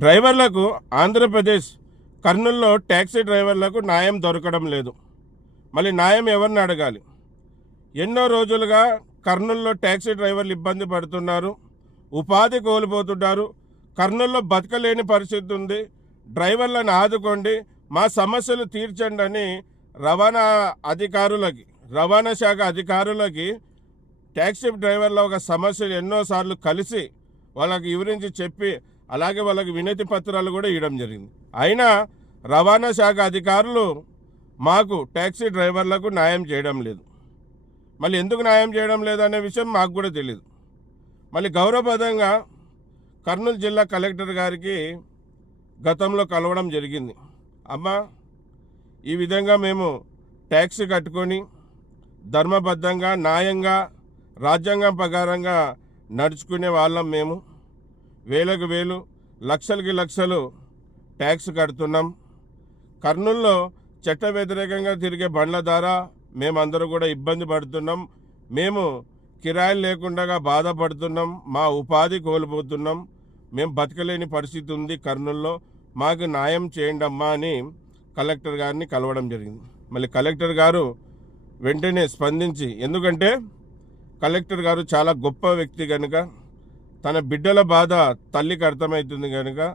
డ్రైవర్లకు ఆంధ్రప్రదేశ్ కర్నూలులో ట్యాక్సీ డ్రైవర్లకు న్యాయం దొరకడం లేదు. మళ్ళీ న్యాయం ఎవరిని అడగాలి? ఎన్నో రోజులుగా కర్నూలులో ట్యాక్సీ డ్రైవర్లు ఇబ్బంది పడుతున్నారు, ఉపాధి కోల్పోతున్నారు. కర్నూలులో బతకలేని పరిస్థితి ఉంది. డ్రైవర్లను ఆదుకోండి, మా సమస్యలు తీర్చండి అని రవాణా శాఖ అధికారులకి ట్యాక్సీ డ్రైవర్ల ఒక సమస్యలు ఎన్నోసార్లు కలిసి వాళ్ళకి వివరించి చెప్పి, అలాగే వాళ్ళకి వినతి పత్రాలు కూడా ఇవ్వడం జరిగింది. అయినా రవాణా శాఖ అధికారులు మాకు ట్యాక్సీ డ్రైవర్లకు న్యాయం చేయడం లేదు. మళ్ళీ ఎందుకు న్యాయం చేయడం లేదనే విషయం మాకు కూడా తెలియదు. మళ్ళీ గౌరవప్రదంగా కర్నూలు జిల్లా కలెక్టర్ గారికి గతంలో కలవడం జరిగింది. అమ్మ, ఈ విధంగా మేము ట్యాక్సీ కట్టుకొని ధర్మబద్ధంగా న్యాయంగా రాజ్యాంగం ప్రకారంగా నడుచుకునే వాళ్ళం. మేము వేలకు వేలు లక్షలకి లక్షలు ట్యాక్స్ కడుతున్నాం. కర్నూలులో చట్ట వ్యతిరేకంగా తిరిగే బండ్ల ద్వారా మేమందరూ కూడా ఇబ్బంది పడుతున్నాం. మేము కిరాయిలు లేకుండా బాధపడుతున్నాం, మా ఉపాధి కోల్పోతున్నాం, మేము బతకలేని పరిస్థితి ఉంది కర్నూలులో, మాకు న్యాయం చేయండి అమ్మా అని కలెక్టర్ గారిని కలవడం జరిగింది. మళ్ళీ కలెక్టర్ గారు వెంటనే స్పందించి, ఎందుకంటే కలెక్టర్ గారు చాలా గొప్ప వ్యక్తి కనుక, తన బిడ్డల బాధ తల్లికి అర్థమవుతుంది కనుక